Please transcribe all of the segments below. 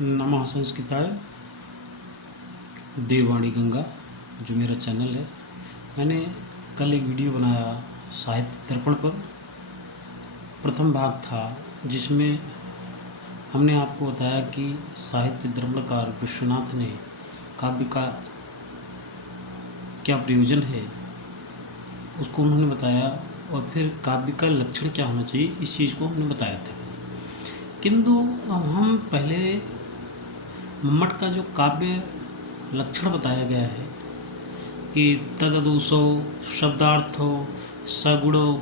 नमः संस्कृताय देववाणी गंगा जो मेरा चैनल है। मैंने कल एक वीडियो बनाया साहित्य दर्पण पर। प्रथम भाग था जिसमें हमने आपको बताया कि साहित्य दर्पणकार विश्वनाथ ने काव्य का क्या प्रयोजन है उसको उन्होंने बताया, और फिर काव्य का लक्षण क्या होना चाहिए इस चीज़ को हमने बताया था। किंतु अब हम पहले मम्मट का जो काव्य लक्षण बताया गया है कि तददूसो शब्दार्थो सगुणो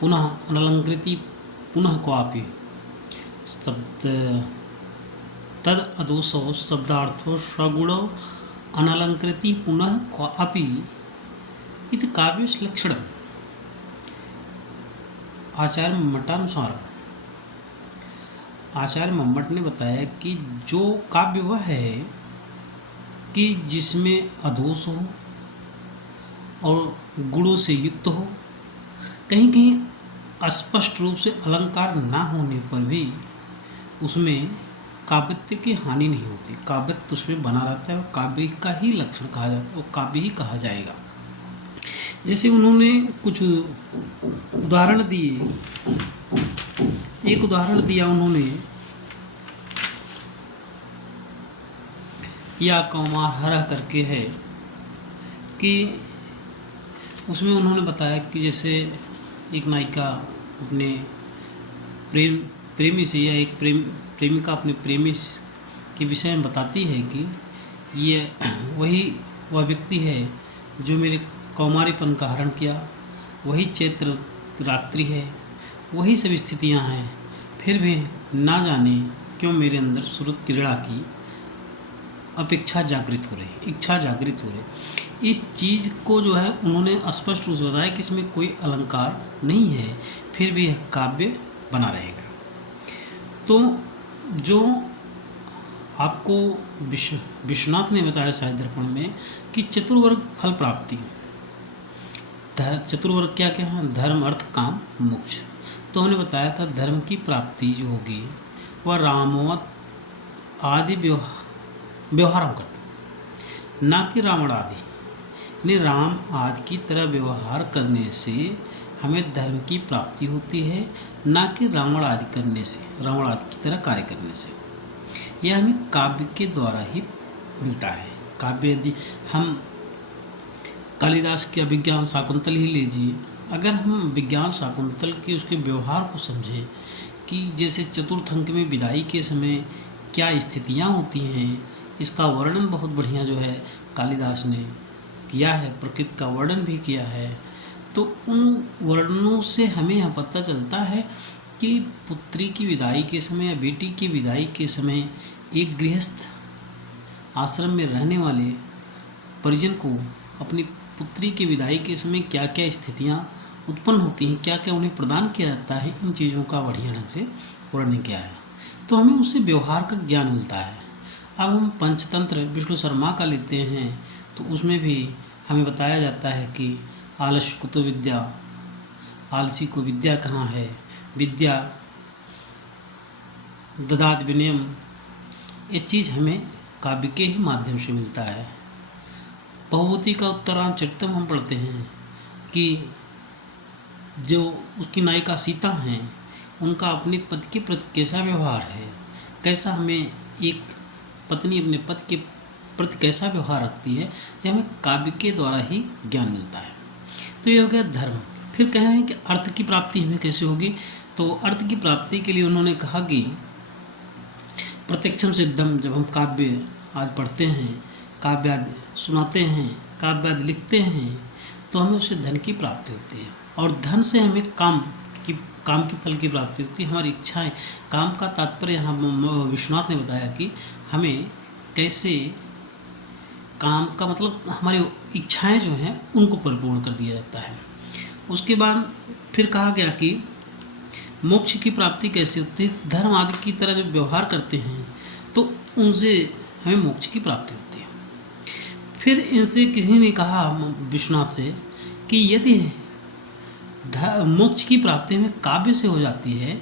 पुनः अनलंकृति पुनः क्वापि शब्द तद अदोसो शब्दार्थो सगुणो अनलंकृति पुनः क्वापि इति काव्य लक्षण आचार्य मम्मटानुसार। आचार्य मम्मट ने बताया कि जो काव्य वह है कि जिसमें अधोष हो और गुणों से युक्त हो, कहीं कहीं स्पष्ट रूप से अलंकार ना होने पर भी उसमें काव्यत्व की हानि नहीं होती, काव्यत्व उसमें बना रहता है और काव्य का ही लक्षण कहा जाता है, वो काव्य ही कहा जाएगा। जैसे उन्होंने कुछ उदाहरण दिए। एक उदाहरण दिया उन्होंने, या कौमार हरा करके है, कि उसमें उन्होंने बताया कि जैसे एक नायिका अपने प्रेमी से या एक प्रेमिका अपने प्रेमी के विषय में बताती है कि ये वह व्यक्ति है जो मेरे कौमारीपन का हरण किया, वही चैत्र रात्रि है, वही सब स्थितियां हैं, फिर भी ना जाने क्यों मेरे अंदर सूरत क्रीड़ा की अपेक्षा जागृत हो रही, इच्छा जागृत हो रही। इस चीज़ को जो है उन्होंने स्पष्ट रूप से बताया कि इसमें कोई अलंकार नहीं है, फिर भी यह काव्य बना रहेगा। तो जो आपको विश्वनाथ ने बताया साहित्य दर्पण में कि चतुर्वर्ग फल प्राप्ति, चतुर्वर्ग क्या क्या है? धर्म, अर्थ, काम, मोक्ष। तो हमने बताया था धर्म की प्राप्ति जो होगी वह रामवत आदि व्यवहार हम करते, ना कि रावण आदि। यानी राम आदि की तरह व्यवहार करने से हमें धर्म की प्राप्ति होती है, ना कि रावण आदि करने से, रावण आदि की तरह कार्य करने से। यह हमें काव्य के द्वारा ही मिलता है। काव्य यदि हम कालिदास के अभिज्ञान शाकुंतल ही लीजिए, अगर हम विज्ञान शाकुंतल के उसके व्यवहार को समझें कि जैसे चतुर्थ अंक में विदाई के समय क्या स्थितियाँ होती हैं, इसका वर्णन बहुत बढ़िया जो है कालिदास ने किया है, प्रकृति का वर्णन भी किया है। तो उन वर्णनों से हमें यह पता चलता है कि पुत्री की विदाई के समय या बेटी की विदाई के समय एक गृहस्थ आश्रम में रहने वाले परिजन को अपनी पुत्री की विदाई के समय क्या क्या स्थितियाँ उत्पन्न होती हैं, क्या क्या उन्हें प्रदान किया जाता है, इन चीज़ों का बढ़िया ढंग से वर्णन किया है। तो हमें उससे व्यवहार का ज्ञान मिलता है। अब हम पंचतंत्र विष्णु शर्मा का लेते हैं तो उसमें भी हमें बताया जाता है कि आलस्य कुतो विद्या, आलसी को विद्या कहाँ है, विद्या ददात विनयम, ये चीज़ हमें काव्य के ही माध्यम से मिलता है। बहुभूति का उत्तरामचरितम हम पढ़ते हैं कि जो उसकी नायिका सीता हैं उनका अपने पति के प्रति कैसा व्यवहार है, कैसा हमें एक पत्नी अपने पति के प्रति कैसा व्यवहार रखती है, यह हमें काव्य के द्वारा ही ज्ञान मिलता है। तो ये हो गया धर्म। फिर कह रहे हैं कि अर्थ की प्राप्ति हमें कैसे होगी। तो अर्थ की प्राप्ति के लिए उन्होंने कहा कि प्रत्यक्षम सिद्धम, जब हम काव्य आज पढ़ते हैं, काव्य आदि सुनाते हैं, काव्य आदि लिखते हैं, तो हमें उससे धन की प्राप्ति होती है, और धन से हमें काम की फल की प्राप्ति होती है, हमारी इच्छाएं। काम का तात्पर्य यहाँ विश्वनाथ ने बताया कि हमें कैसे काम का मतलब हमारी इच्छाएं जो हैं उनको परिपूर्ण कर दिया जाता है। उसके बाद फिर कहा गया कि मोक्ष की प्राप्ति कैसे होती है। धर्म आदि की तरह जब व्यवहार करते हैं तो उनसे हमें मोक्ष की प्राप्ति होती है। फिर इनसे किसी ने कहा विश्वनाथ से कि यदि मोक्ष की प्राप्ति में काव्य से हो जाती है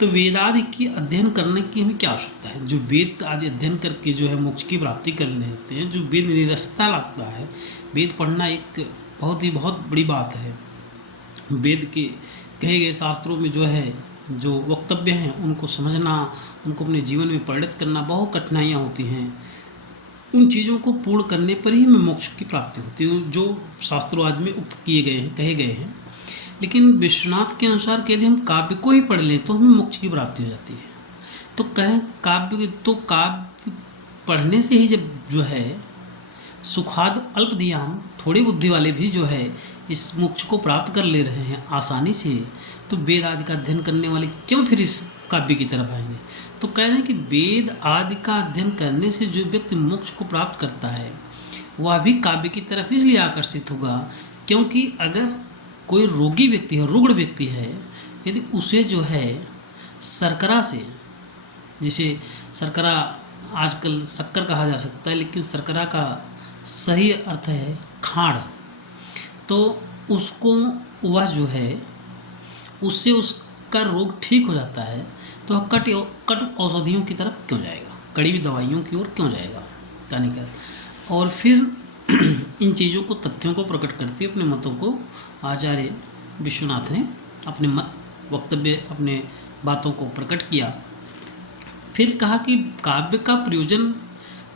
तो वेद आदि की अध्ययन करने की हमें क्या आवश्यकता है? जो वेद आदि अध्ययन करके जो है मोक्ष की प्राप्ति कर लेते हैं, जो वेद निरस्ता लगता है, वेद पढ़ना एक बहुत बड़ी बात है। वेद के कहे गए शास्त्रों में जो है जो वक्तव्य हैं उनको समझना, उनको अपने जीवन में परिणत करना बहुत कठिनाइयाँ होती हैं। उन चीज़ों को पूर्ण करने पर ही हमें मोक्ष की प्राप्ति होती है, जो शास्त्रों आदि में उक्त किए गए हैं, कहे गए हैं। लेकिन विश्वनाथ के अनुसार यदि हम काव्य को ही पढ़ लें तो हमें मोक्ष की प्राप्ति हो जाती है। तो कहें काव्य पढ़ने से ही जब जो है सुखाद अल्पदियाम थोड़ी बुद्धि वाले भी जो है इस मोक्ष को प्राप्त कर ले रहे हैं आसानी से, तो वेद आदि का अध्ययन करने वाले क्यों फिर इस काव्य की तरफ आएंगे? तो कह रहे हैं कि वेद आदि का अध्ययन करने से जो व्यक्ति मोक्ष को प्राप्त करता है वह भी काव्य की तरफ इसलिए आकर्षित होगा क्योंकि अगर कोई रोगी व्यक्ति है, रुग्ण व्यक्ति है, यदि उसे जो है शर्करा से, जैसे शर्करा आजकल शक्कर कहा जा सकता है लेकिन शर्करा का सही अर्थ है खाड़, तो उसको वह जो है उससे उसका रोग ठीक हो जाता है, तो वह कट औषधियों की तरफ क्यों जाएगा, कड़वी दवाइयों की ओर क्यों जाएगा कहने का। और फिर इन चीज़ों को, तथ्यों को प्रकट करते अपने मतों को आचार्य विश्वनाथ ने अपने मत वक्तव्य, अपने बातों को प्रकट किया। फिर कहा कि काव्य का प्रयोजन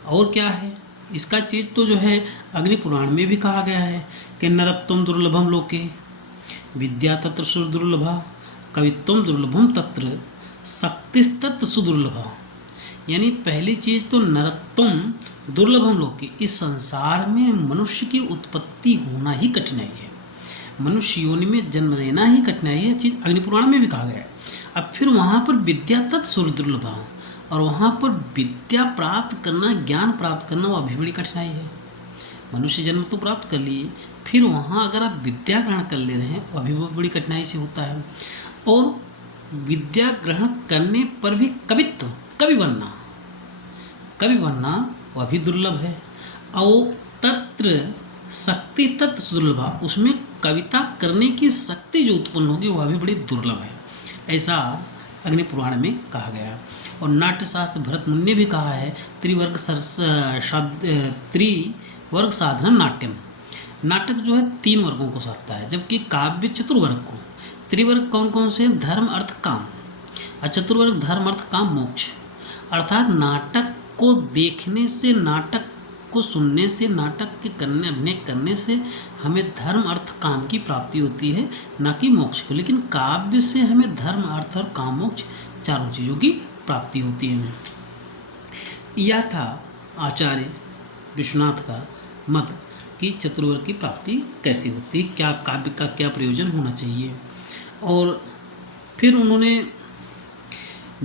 और क्या है? इसका चीज़ तो जो है अग्नि पुराण में भी कहा गया है कि नरत्वम दुर्लभम लोके विद्या तत्र सुदुर्लभा कवित्वम दुर्लभम तत्र शक्तिस्तत्र सुदुर्लभा। यानी पहली चीज़ तो नरत्वम दुर्लभम लोके, इस संसार में मनुष्य की उत्पत्ति होना ही कठिनाई है, मनुष्य योनि में जन्म लेना ही कठिनाई है, चीज़ अग्निपुराण में भी कहा गया है। अब फिर वहाँ पर विद्या तत्सुर दुर्लभा, और वहाँ पर विद्या प्राप्त करना, ज्ञान प्राप्त करना वह भी बड़ी कठिनाई है। मनुष्य जन्म तो प्राप्त कर लिए, फिर वहाँ अगर आप विद्या ग्रहण कर ले रहे हैं वह भी बहुत बड़ी कठिनाई से होता है। और विद्या ग्रहण करने पर भी कवि बनना वह भी दुर्लभ है। और तत्र शक्ति तत्व दुर्लभा, उसमें कविता करने की शक्ति जो उत्पन्न होगी वह भी बड़ी दुर्लभ है, ऐसा अग्नि पुराण में कहा गया है। और नाट्यशास्त्र भरत मुनि ने भी कहा है त्रिवर्ग साधनम नाट्यम, नाटक जो है 3 वर्गों को साधता है, जबकि काव्य चतुर्वर्ग को। त्रिवर्ग कौन कौन से? धर्म अर्थ काम, और चतुर्वर्ग धर्म अर्थ काम मोक्ष। अर्थात नाटक को देखने से, नाटक को सुनने से, नाटक के करने, अभिनय करने से हमें धर्म अर्थ काम की प्राप्ति होती है, न कि मोक्ष को। लेकिन काव्य से हमें धर्म अर्थ और काम मोक्ष चारों चीज़ों की प्राप्ति होती है। यह था आचार्य विश्वनाथ का मत कि चतुर्वर्ग की प्राप्ति कैसे होती है, क्या काव्य का क्या प्रयोजन होना चाहिए। और फिर उन्होंने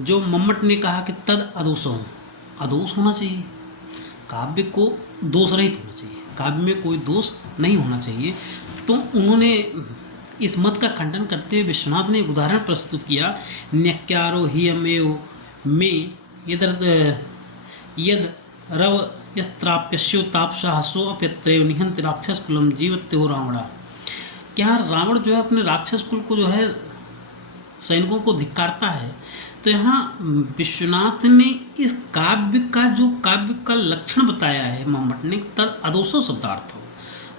जो मम्मट ने कहा कि तद अदोष होना चाहिए, काव्य को दोष रहित होना चाहिए, काव्य में कोई दोष नहीं होना चाहिए। तो उन्होंने इस मत का खंडन करते हुए विश्वनाथ ने एक उदाहरण प्रस्तुत किया, न्यक्यारो ही अमेव में यद रव यस्त्राप्यस्यो तापसाहसो अप्यत्रैव निहंत राक्षस कुलम जीवत्यो रावणा। क्या रावण जो है अपने राक्षस कुल को जो है सैनिकों को धिक्कारता है। तो यहाँ विश्वनाथ ने इस काव्य का लक्षण बताया है मम्मट ने, तद अदोषो शब्दार्थ हो,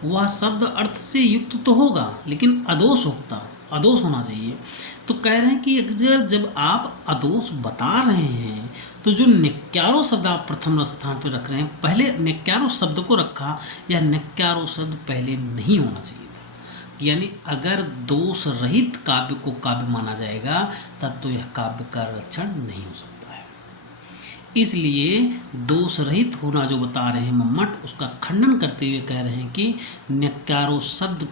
वह शब्द अर्थ से युक्त तो होगा लेकिन अदोष होना चाहिए। तो कह रहे हैं कि अगर जब आप अदोष बता रहे हैं तो जो न्यक्यारो शब्द आप प्रथम स्थान पर रख रहे हैं, पहले न्यक्यारो शब्द को रखा, या न्यक्यारो शब्द पहले नहीं होना चाहिए था। यानी अगर दोष रहित काव्य को काव्य माना जाएगा तब तो यह काव्य का लक्षण नहीं हो सकता है। इसलिए दोष रहित होना जो बता रहे हैं मम्मट, उसका खंडन करते हुए कह रहे हैं कि न्यक्यारो शब्द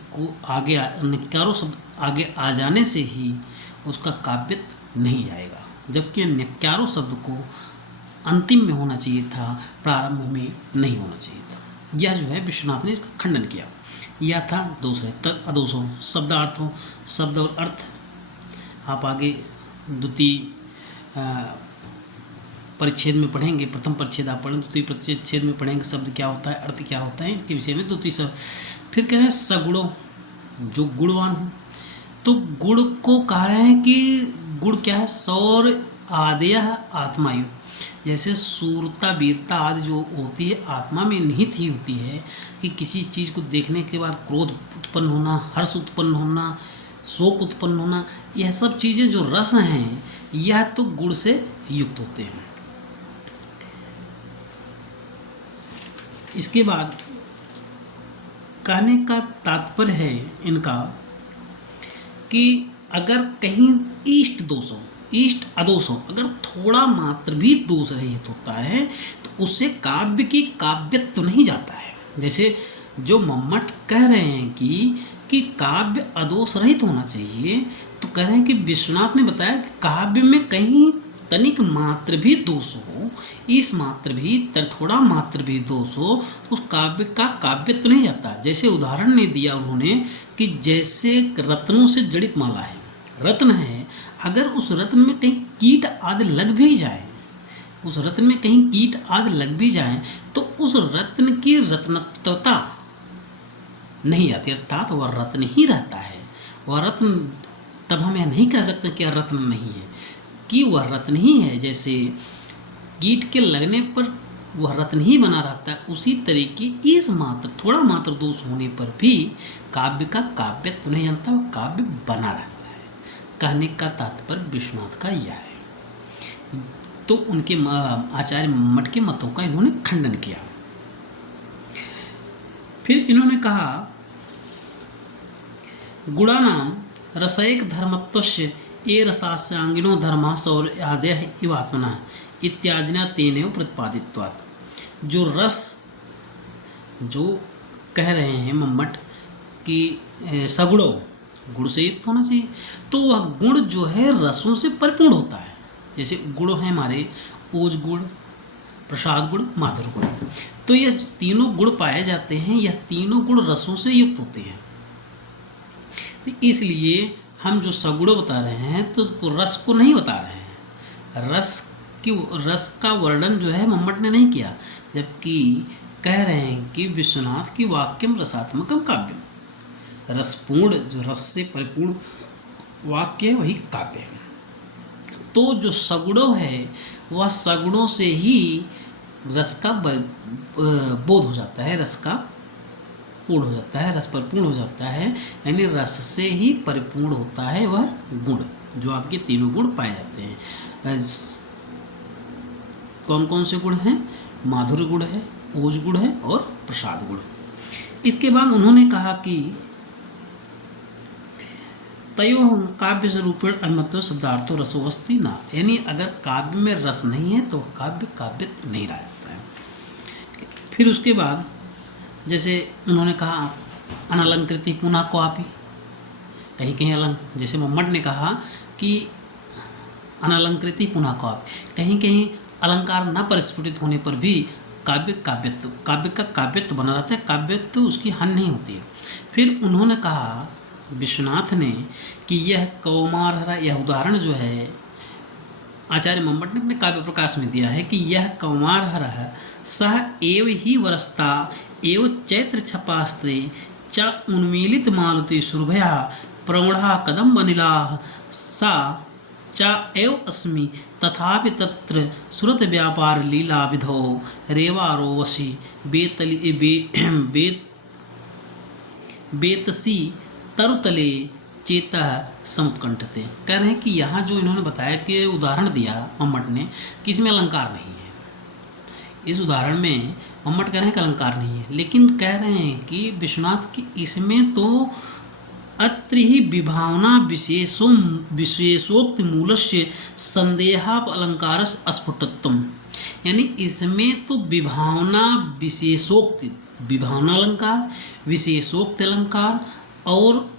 आगे आ जाने से ही उसका काव्यत्व नहीं आएगा, जबकि न्यक्यारो शब्द को अंतिम में होना चाहिए था, प्रारंभ में नहीं होना चाहिए था। यह जो है विश्वनाथ ने इसका खंडन किया। यह था दोष है तद अदोषो शब्दार्थों, शब्द और अर्थ आप आगे द्वितीय परिच्छेद में पढ़ेंगे। प्रथम परिच्छेद आप पढ़ें, द्वितीय परिच्छेद में पढ़ेंगे शब्द क्या होता है, अर्थ क्या होता है, इनके विषय में द्वितीय शब्द। फिर कह रहे हैं सगुणों, जो गुणवान हो। तो गुण को कह रहे हैं कि गुण क्या है? सौर आदेय आत्मायु, जैसे सूरता वीरता आदि जो होती है आत्मा में निहित ही होती है, कि किसी चीज़ को देखने के बाद क्रोध उत्पन्न होना, हर्ष उत्पन्न होना, शोक उत्पन्न होना, यह सब चीज़ें जो रस हैं यह तो गुण से युक्त होते हैं। इसके बाद कहने का तात्पर्य है इनका कि अगर कहीं इष्ट दोष हो, इष्ट अदोष हो, अगर थोड़ा मात्र भी दोष रहित होता है तो उससे काव्य की काव्यत्व नहीं जाता है। जैसे जो मम्मट कह रहे हैं कि काव्य अदोष रहित होना चाहिए, तो कह रहे हैं कि विश्वनाथ ने बताया कि काव्य में कहीं तनिक मात्र भी दोष हो, इस मात्र भी थोड़ा मात्र भी दोष हो, तो उस काव्य का काव्यत्व नहीं जाता। जैसे उदाहरण ने दिया उन्होंने कि जैसे रत्नों से जड़ित माला है, रत्न है, अगर उस रत्न में कहीं कीट आदि लग भी जाए, उस रत्न में कहीं कीट आदि लग भी जाए तो उस रत्न की रत्नत्वता नहीं जाती, अर्थात वह रत्न ही रहता है। वह रत्न, तब हम यह नहीं कह सकते कि यह रत्न नहीं है, कि वह रत्न ही है। जैसे कीट के लगने पर वह रत्न ही बना रहता है, उसी तरीके इस मात्र थोड़ा मात्र दोष होने पर भी काव्य का काव्यत्व नहीं जानता, वह काव्य बना रहता है। कहने का तात्पर्य विश्वनाथ का यह है। तो उनके आचार्य मम्मट के मतों का इन्होंने खंडन किया। फिर इन्होंने कहा गुणानाम रसैक धर्मत्वस्य ये रसास्यांगिनो धर्मा सौर्यादय इव आत्मना इत्यादिना तेनेव प्रतिपादित्वात्। जो रस जो कह रहे हैं मम्मट कि सगुणो गुण से युक्त होना चाहिए, तो वह गुण जो है रसों से परिपूर्ण होता है। जैसे गुण है हमारे ओज गुण, प्रसाद गुण, माधुर्य गुण, तो यह तीनों गुण पाए जाते हैं, यह तीनों गुण रसों से युक्त होते हैं। तो इसलिए हम जो सगुण बता रहे हैं तो रस को नहीं बता रहे हैं, रस का वर्णन जो है मम्मट ने नहीं किया, जबकि कह रहे हैं कि विश्वनाथ की वाक्यम रसात्मकम काव्यम, रसपूर्ण जो रस से परिपूर्ण वाक्य है वही काव्य है। तो जो सगुणों है वह सगुणों से ही रस का बोध हो जाता है, रस का पूर्ण हो जाता है, रस परिपूर्ण हो जाता है, यानी रस से ही परिपूर्ण होता है वह गुण, जो आपके तीनों गुण पाए जाते हैं। कौन कौन से गुण हैं? माधुर्य गुण है, ओज गुण है और प्रसाद गुण। इसके बाद उन्होंने कहा कि तयो काव्य स्वरूपेण अन्यतो शब्दार्थो रसोवस्ति ना, यानी अगर काव्य में रस नहीं है तो काव्य काव्यत्व नहीं रह जाता है। फिर उसके बाद जैसे उन्होंने कहा अनलंकृति पुनः क्वापि, कहीं कहीं जैसे मम्मट ने कहा कि अनलंकृति पुनः क्वापि, कहीं कहीं अलंकार न परिस्फुटित होने पर भी काव्य का काव्यत्व बना रहता है, काव्यत्व उसकी हानि नहीं होती है। फिर उन्होंने कहा विश्वनाथ ने कि यह कौमारहरा, यह उदाहरण जो है आचार्य मम्मट ने अपने काव्य प्रकाश में दिया है कि यह कौमारहरा सह एव ही वरस्ता एव चैत्र छपास्त्रे च उन्मीलित मालुति सुरभया प्रौढ़ा कदम्ब नीला सा च एव अस्मि तथापि तत्र सुरत व्यापार लीला विधो रेवारोवसी बेतसी तरुतले चेता समुत्कंठते। कह रहे हैं कि यहाँ जो इन्होंने बताया कि उदाहरण दिया मम्मट ने कि इसमें अलंकार नहीं है, इस उदाहरण में मम्मट कह रहे हैं कि अलंकार नहीं है, लेकिन कह रहे हैं कि विश्वनाथ की इसमें तो अत्र ही विभावना विशेषोक्ति मूलस्य संदेहाप अलंकारस अस्फुटत्वम, यानी इसमें तो विभावना विशेषोक्ति, विभावना अलंकार, विशेषोक्ति अलंकार और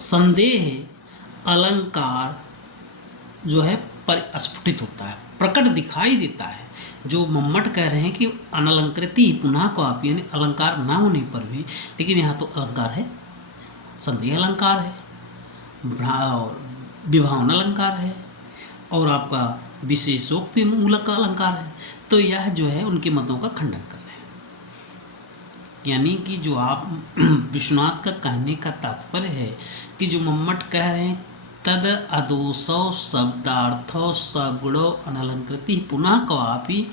संदेह अलंकार जो है परिस्फुटित होता है, प्रकट दिखाई देता है। जो मम्मट कह रहे हैं कि अनलंकृति पुनः क्वापि, यानी अलंकार ना होने पर भी, लेकिन यहाँ तो अलंकार है, संदेह अलंकार है, विभावना अलंकार है और आपका विशेषोक्ति मूलक अलंकार है। तो यह जो है उनके मतों का खंडन कर रहे हैं, यानी कि जो आप विश्वनाथ का कहने का तात्पर्य है कि जो मम्मट कह रहे हैं तद अदोषौ शब्दार्थो सगुणो अनलंकृति पुनः क्वापि।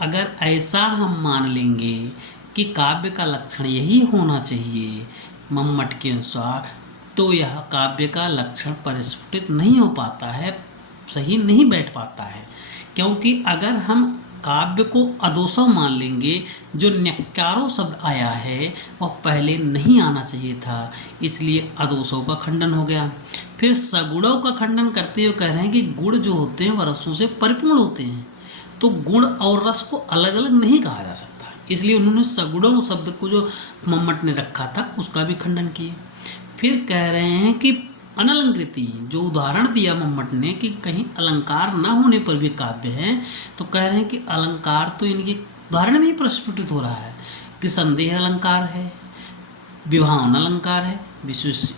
अगर ऐसा हम मान लेंगे कि काव्य का लक्षण यही होना चाहिए मम्मट के अनुसार, तो यह काव्य का लक्षण परिस्फुटित नहीं हो पाता है, सही नहीं बैठ पाता है। क्योंकि अगर हम काव्य को अदोषौ मान लेंगे, जो न्यक्कारो शब्द आया है वह पहले नहीं आना चाहिए था, इसलिए अदोषौ का खंडन हो गया। फिर सगुणों का खंडन करते हुए कह रहे हैं कि गुण जो होते हैं वह रसों से परिपूर्ण होते हैं, तो गुण और रस को अलग अलग नहीं कहा जा सकता, इसलिए उन्होंने सगुणों शब्द को जो मम्मट ने रखा था उसका भी खंडन किए। फिर कह रहे हैं कि अनलंकृति, जो उदाहरण दिया मम्मट ने कि कहीं अलंकार न होने पर भी काव्य है, तो कह रहे हैं कि अलंकार तो इनके उदाहरण में ही प्रस्फुटित हो रहा है कि संदेह अलंकार है, विभावन अलंकार है,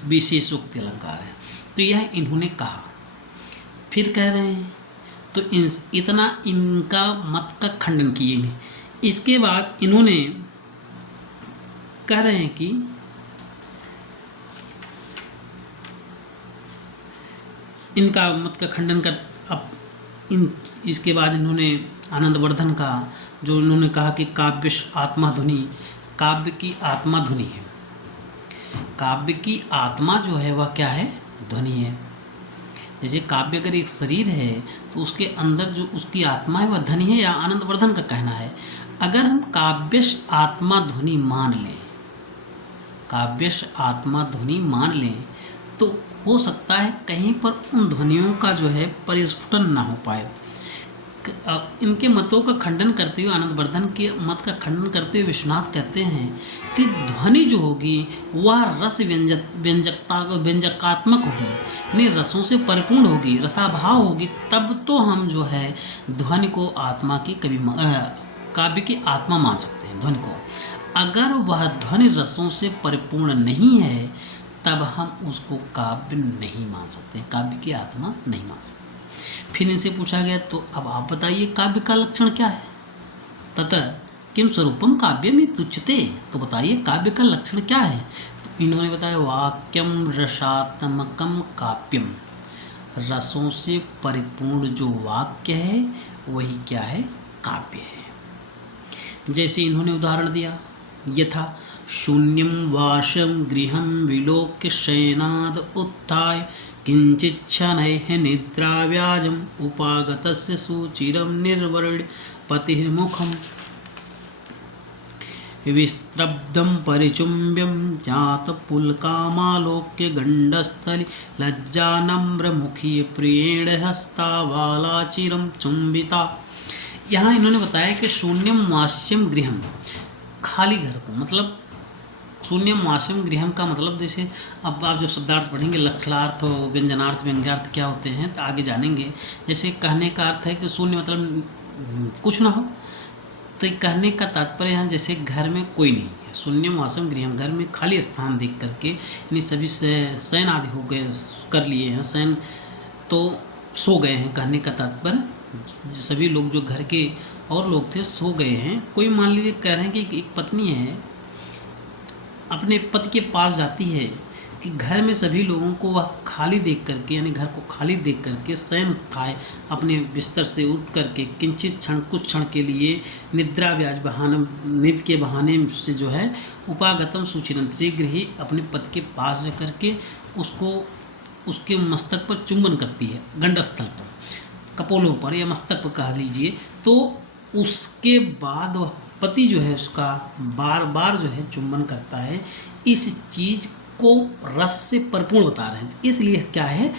विशेषोक्ति अलंकार है। तो यह इन्होंने कहा। फिर कह रहे हैं तो इतना इनका मत का खंडन किए। इसके बाद इन्होंने कह रहे हैं कि इनका मत का खंडन कर इसके बाद इन्होंने आनंदवर्धन का जो इन्होंने कहा कि काव्य आत्मा ध्वनि, काव्य की आत्मा ध्वनि है। काव्य की आत्मा जो है वह क्या है? ध्वनि है। जैसे काव्य अगर एक शरीर है तो उसके अंदर जो उसकी आत्मा है वह ध्वनि है, या आनंदवर्धन का कहना है। अगर हम काव्यश आत्मा ध्वनि मान लें, काव्यश आत्मा ध्वनि मान लें, तो हो सकता है कहीं पर उन ध्वनियों का जो है परिस्फुटन ना हो पाए। इनके मतों का खंडन करते हुए, आनंदवर्धन के मत का खंडन करते हुए विश्वनाथ कहते हैं कि ध्वनि जो होगी वह रस व्यंजकात्मक होगी, यानी रसों से परिपूर्ण होगी, रसाभाव होगी, तब तो हम जो है ध्वनि को आत्मा की काव्य की आत्मा मान सकते हैं ध्वनि को। अगर वह ध्वनि रसों से परिपूर्ण नहीं है तब हम उसको काव्य नहीं मान सकते, काव्य की आत्मा नहीं मान सकते। फिर इनसे पूछा गया तो अब आप बताइए काव्य का लक्षण क्या है? ततः किम स्वरूपम काव्यम इत्युच्यते, तो बताइए काव्य का लक्षण क्या है? तो इन्होंने बताया वाक्यम रसात्मकम काव्यम, रसों से परिपूर्ण जो वाक्य है वही क्या है? काव्य है। जैसे इन्होंने उदाहरण दिया, यथा शून्यम वाशम गृहम विलोक्य शयनाद उत्थाय किंचिच्छनैः निद्राव्याजम उपागतस्य सुचिरम निर्वर्ण्य पतिर्मुखम विस्त्रब्धं परिचुम्ब्यं जातपुलकामालोक्य गण्डस्थली लज्जानम्रमुखी प्रियेण हस्तावालाचिरं चुम्बिता। यहाँ इन्होंने बताया कि शून्यम वास्यम गृहम, खाली घर को, मतलब शून्यम वास्यम गृहम का मतलब, जैसे अब आप जब शब्दार्थ पढ़ेंगे लक्षणार्थ व्यंजनार्थ व्यंग्यार्थ क्या होते हैं तो आगे जानेंगे। जैसे कहने का अर्थ है कि शून्य मतलब कुछ ना हो, तो कहने का तात्पर्य यहाँ जैसे घर में कोई नहीं है, शून्यम वासम गृहम, घर में खाली स्थान देख करके, यानी सभी शयन आदि हो गए, कर लिए हैं शयन, तो सो गए हैं। कहने का तात्पर्य सभी लोग जो घर के और लोग थे सो गए हैं। कोई मान लीजिए कह रहे हैं कि एक पत्नी है, अपने पति के पास जाती है कि घर में सभी लोगों को वह खाली देख करके, यानी घर को खाली देख करके शयन खाए, अपने बिस्तर से उठ करके किंचित क्षण, कुछ क्षण के लिए निद्रा व्याज बहाना, निद के बहाने से जो है उपागतम सुचिरम, शीघ्र ही अपने पति के पास जा करके उसको उसके मस्तक पर चुंबन करती है, गंडस्थल पर, कपोलों पर या मस्तक पर कह लीजिए। तो उसके बाद वह पति जो है उसका बार बार जो है चुंबन करता है। इस चीज़ को रस से परिपूर्ण बता रहे हैं, इसलिए क्या है,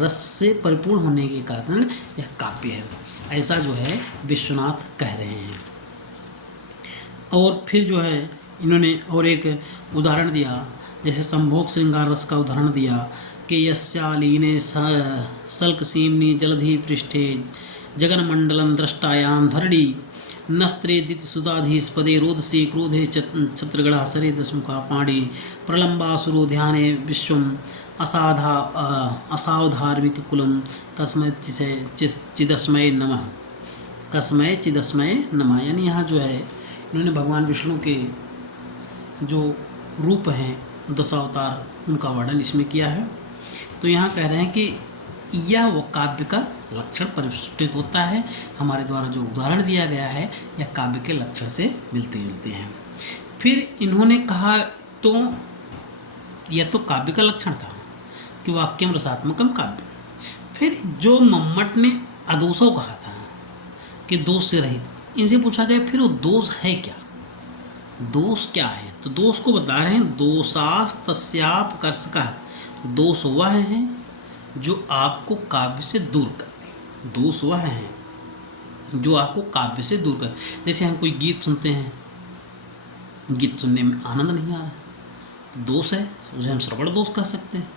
रस से परिपूर्ण होने के कारण यह काव्य है, ऐसा जो है विश्वनाथ कह रहे हैं। और फिर जो है इन्होंने और एक उदाहरण दिया, जैसे संभोग श्रृंगार रस का उदाहरण दिया कि यस्यालीने सल्कसीम्नि जलधि पृष्ठे जगन्मंडलम द्रष्टायाम धरणी नस्त्रेदित सुधाधीस्पदे रोदसी क्रोधे छत्रगढ़ा सरे दशमुखा पाणी प्रलंबासुरो ध्याने विश्वम असावधार्मिक कुलम कस्मय चिदस्मय नमः, कस्मय चिदस्मय नमः। यानी यहाँ जो है इन्होंने भगवान विष्णु के जो रूप हैं दशावतार उनका वर्णन इसमें किया है। तो यहाँ कह रहे हैं कि यह वो काव्य का लक्षण परिष्कृत होता है। हमारे द्वारा जो उदाहरण दिया गया है यह काव्य के लक्षण से मिलते जुलते हैं। फिर इन्होंने कहा तो यह तो काव्य का लक्षण था कि वाक्यम रसात्मकम काव्य। फिर जो मम्मट ने अदोषो कहा था कि दोष से रहित, इनसे पूछा गया फिर वो दोष है क्या, दोष क्या है? तो दोष को बता रहे हैं दोषास तस्यापकर्षकः, दोष वह है जो आपको काव्य से दूर करते। दोष वह है जो आपको काव्य से दूर कर, जैसे हम कोई गीत सुनते हैं, गीत सुनने में आनंद नहीं आ रहा, दोष है, उसे हम श्रवण दोष कह सकते हैं।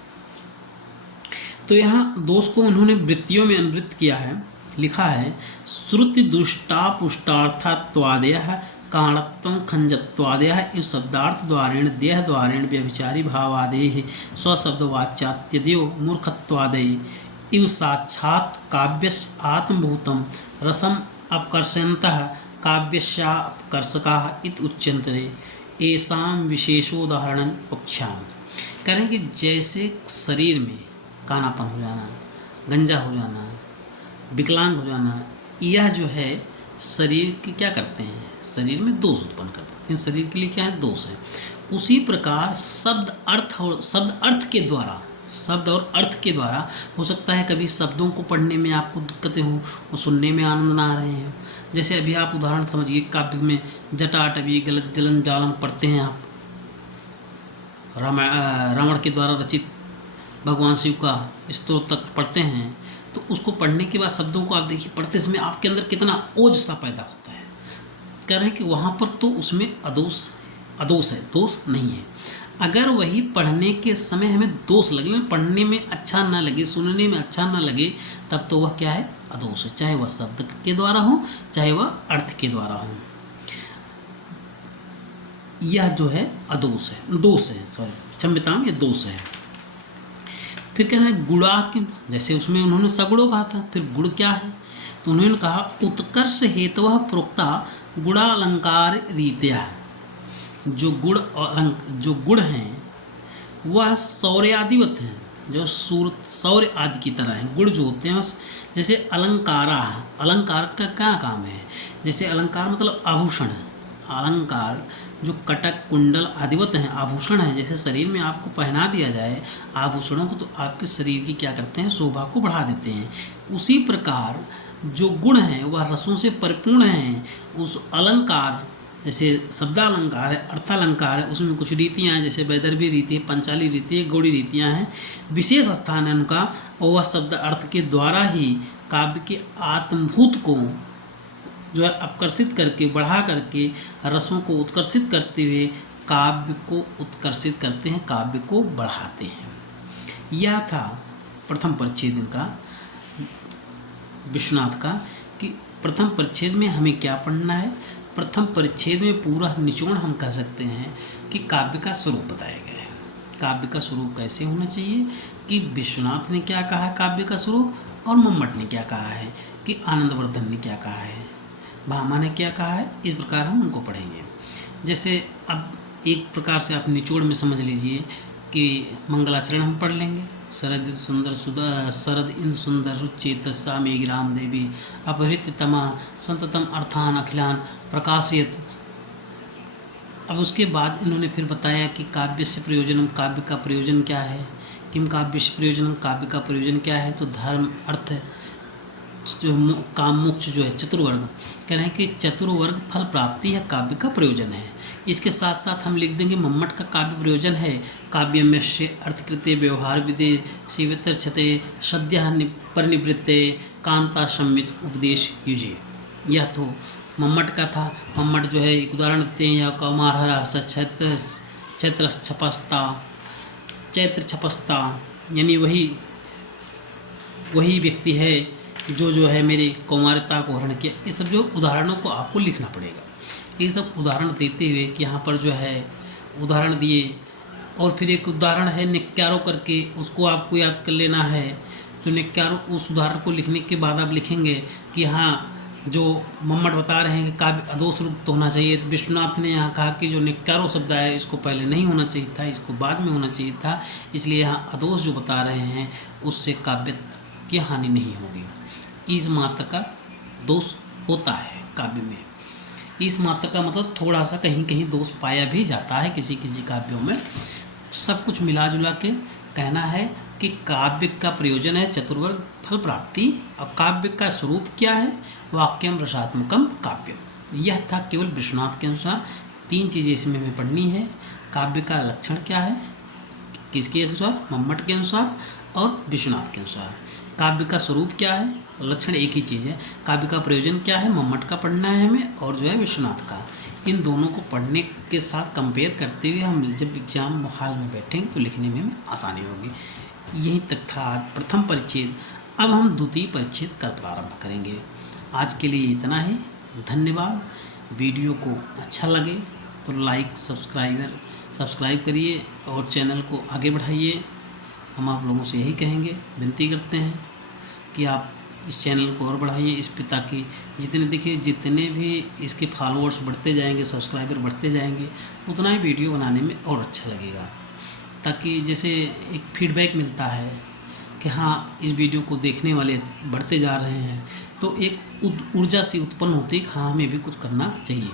तो यहाँ दोष को उन्होंने वृत्तियों में अनुवृत्त किया है, लिखा है श्रुति दुष्टा पुष्टार्थत्वादयः कारणत्वं खंजत्वादयः इव शब्दार्थ द्वारेण देह द्वारेण व्यभिचारी भावादेः स्वशब्दवाच्यात्यदयो मूर्खत्वादय इव साक्षात् काव्यस्य आत्मभूतं रसम अपकर्षयन्तः काव्यस्यापकर्षकाः इति उच्यन्ते एषां विशेषोदाहरणं वक्ष्यामि। कह रहे हैं कि जैसे शरीर में कानापन हो जाना, गंजा हो जाना, विकलांग हो जाना, यह जो है शरीर की क्या करते हैं, शरीर में दोष उत्पन्न करते हैं, शरीर के लिए क्या है, दोष है। उसी प्रकार शब्द अर्थ के द्वारा, शब्द और अर्थ के द्वारा हो सकता है कभी शब्दों को पढ़ने में आपको दिक्कतें हों, वो सुनने में आनंद ना आ रहे हैं। जैसे अभी आप उदाहरण समझिए, काव्य में जटाटवी गलत जलन जालम पढ़ते हैं आप, रावण के द्वारा रचित भगवान शिव का स्तोत्र तक पढ़ते हैं, तो उसको पढ़ने के बाद शब्दों को आप देखिए, पढ़ते समय आपके अंदर कितना ओज सा पैदा होता है। कह रहे हैं कि वहाँ पर तो उसमें अदोष है, दोष नहीं है। अगर वही पढ़ने के समय हमें दोष लगे, पढ़ने में अच्छा ना लगे, सुनने में अच्छा ना लगे, तब तो वह क्या है, अदोष है, चाहे वह शब्द के द्वारा हो चाहे वह अर्थ के द्वारा हो। यह जो है अदोष है, दोष है, सॉरी क्षम्यताम, यह दोष है। फिर कह रहे हैं गुणा किम, जैसे उसमें उन्होंने सगुणों कहा था, फिर गुण क्या है, तो उन्होंने कहा उत्कर्ष हेतु प्रोक्ता गुणालंकार रीत्या। जो गुण हैं वह सौर्यादिवत हैं, जो सौर्य आदि की तरह हैं। गुण जो होते हैं जैसे अलंकारा, अलंकार का क्या काम है, जैसे अलंकार मतलब आभूषण है, अलंकार जो कटक कुंडल आदिवत हैं, आभूषण है। जैसे शरीर में आपको पहना दिया जाए आभूषणों को, तो आपके शरीर की क्या करते हैं, शोभा को बढ़ा देते हैं। उसी प्रकार जो गुण हैं वह रसों से परिपूर्ण हैं। उस अलंकार, जैसे शब्दालंकार है, अर्थालंकार है, उसमें कुछ रीतियाँ हैं, जैसे वैदर्भी रीति है, पंचाली रीति है, गौड़ी रीतियाँ हैं, विशेष स्थान है उनका, और वह शब्द अर्थ के द्वारा ही काव्य के आत्मभूत को जो है आकर्षित करके, बढ़ा करके, रसों को उत्कर्षित करते हुए काव्य को उत्कर्षित करते हैं, काव्य को बढ़ाते हैं। यह था प्रथम परिच्छेद इनका, विश्वनाथ का, कि प्रथम परिच्छेद में हमें क्या पढ़ना है। प्रथम परिच्छेद में पूरा निचोड़ हम कह सकते हैं कि काव्य का स्वरूप बताया गया है। काव्य का स्वरूप कैसे होना चाहिए, कि विश्वनाथ ने क्या कहा काव्य का स्वरूप, और मम्मट ने क्या कहा है, कि आनंदवर्धन ने क्या कहा है, भामा ने क्या कहा है। इस प्रकार हम उनको पढ़ेंगे। जैसे अब एक प्रकार से आप निचोड़ में समझ लीजिए कि मंगलाचरण हम पढ़ लेंगे। शरद सुंदर सुधा शरद इंद्र सुंदर रुचेत सा मेघराम देवी अपहृत तमा संततम अर्थान अखिलान प्रकाशित। अब उसके बाद इन्होंने फिर बताया कि काव्य से प्रयोजनम, काव्य का प्रयोजन क्या है, किम काव्य से प्रयोजनम, काव्य का प्रयोजन क्या है। तो धर्म, अर्थ, काम, मोक्ष जो है चतुर्वर्ग, कह रहे हैं कि चतुर्वर्ग फल प्राप्ति है काव्य का प्रयोजन है। इसके साथ साथ हम लिख देंगे मम्मट का काव्य प्रयोजन है काव्य में से अर्थकृत्य व्यवहार विदे शिवितर छते सद्य परिनिवृत्ते कांता सम्मित उपदेश युजे। यह तो मम्मट का था। मम्मट जो है एक उदाहरण देते हैं, या कौमारहरा चैत्र छपस्ता, यानी वही व्यक्ति है जो है मेरी कौमारता को हरण किया। ये सब जो उदाहरणों को आपको लिखना पड़ेगा। ये सब उदाहरण देते हुए कि यहाँ पर जो है उदाहरण दिए, और फिर एक उदाहरण है निक्यारो करके, उसको आपको याद कर लेना है। तो निक्यारो, उस उदाहरण को लिखने के बाद आप लिखेंगे कि हाँ जो मम्मट बता रहे हैं कि काव्य अदोष रुक्त होना चाहिए, तो विश्वनाथ ने यहाँ कहा कि जो निकारो शब्द है इसको पहले नहीं होना चाहिए था, इसको बाद में होना चाहिए था, इसलिए यहाँ अदोष जो बता रहे हैं उससे काव्य की हानि नहीं होगी। इस मात्र का दोष होता है काव्य में। इस मात्र का मतलब थोड़ा सा कहीं कहीं दोष पाया भी जाता है किसी किसी काव्यों में। सब कुछ मिला जुला के कहना है कि काव्य का प्रयोजन है चतुर्वर्ग फल प्राप्ति, और काव्य का स्वरूप क्या है, वाक्यम रसात्मकम काव्यम। यह था केवल विश्वनाथ के अनुसार। 3 चीज़ें इसमें हमें पढ़नी है। काव्य का लक्षण क्या है, किसके अनुसार, मम्मट के अनुसार और विश्वनाथ के अनुसार। काव्य का स्वरूप क्या है, लक्षण एक ही चीज़ है। काव्य का प्रयोजन क्या है, मम्मट का पढ़ना है हमें, और जो है विश्वनाथ का। इन दोनों को पढ़ने के साथ कंपेयर करते हुए हम जब एग्जाम हॉल में बैठेंगे तो लिखने में हमें आसानी होगी। यही तक था आज प्रथम परिच्छेद। अब हम द्वितीय परिच्छेद कल प्रारंभ करेंगे। आज के लिए इतना ही। धन्यवाद। वीडियो को अच्छा लगे तो लाइक सब्सक्राइब करिए और चैनल को आगे बढ़ाइए। हम आप लोगों से यही कहेंगे, विनती करते हैं कि आप इस चैनल को और बढ़ाइए इस पे, ताकि जितने भी इसके फॉलोअर्स बढ़ते जाएंगे, सब्सक्राइबर बढ़ते जाएंगे, उतना ही वीडियो बनाने में और अच्छा लगेगा। ताकि जैसे एक फीडबैक मिलता है कि हाँ इस वीडियो को देखने वाले बढ़ते जा रहे हैं, तो एक ऊर्जा सी उत्पन्न होती है कि हाँ हमें भी कुछ करना चाहिए,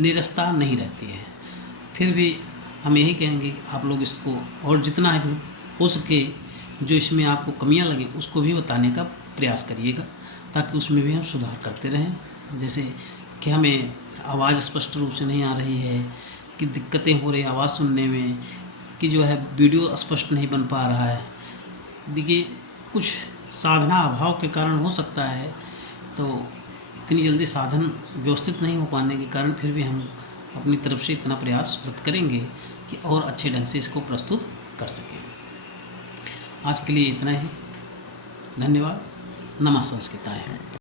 निरस्ता नहीं रहती है। फिर भी हम यही कहेंगे कि आप लोग इसको और जितना हो सके, जो इसमें आपको कमियां लगें उसको भी बताने का प्रयास करिएगा, ताकि उसमें भी हम सुधार करते रहें। जैसे कि हमें आवाज़ स्पष्ट रूप से नहीं आ रही है, कि दिक्कतें हो रही आवाज़ सुनने में, कि जो है वीडियो स्पष्ट नहीं बन पा रहा है। देखिए कुछ साधना अभाव के कारण हो सकता है, तो इतनी जल्दी साधन व्यवस्थित नहीं हो पाने के कारण फिर भी हम अपनी तरफ से इतना प्रयास करेंगे कि और अच्छे ढंग से इसको प्रस्तुत कर सकें। आज के लिए इतना ही। धन्यवाद। नमः संस्कृताय।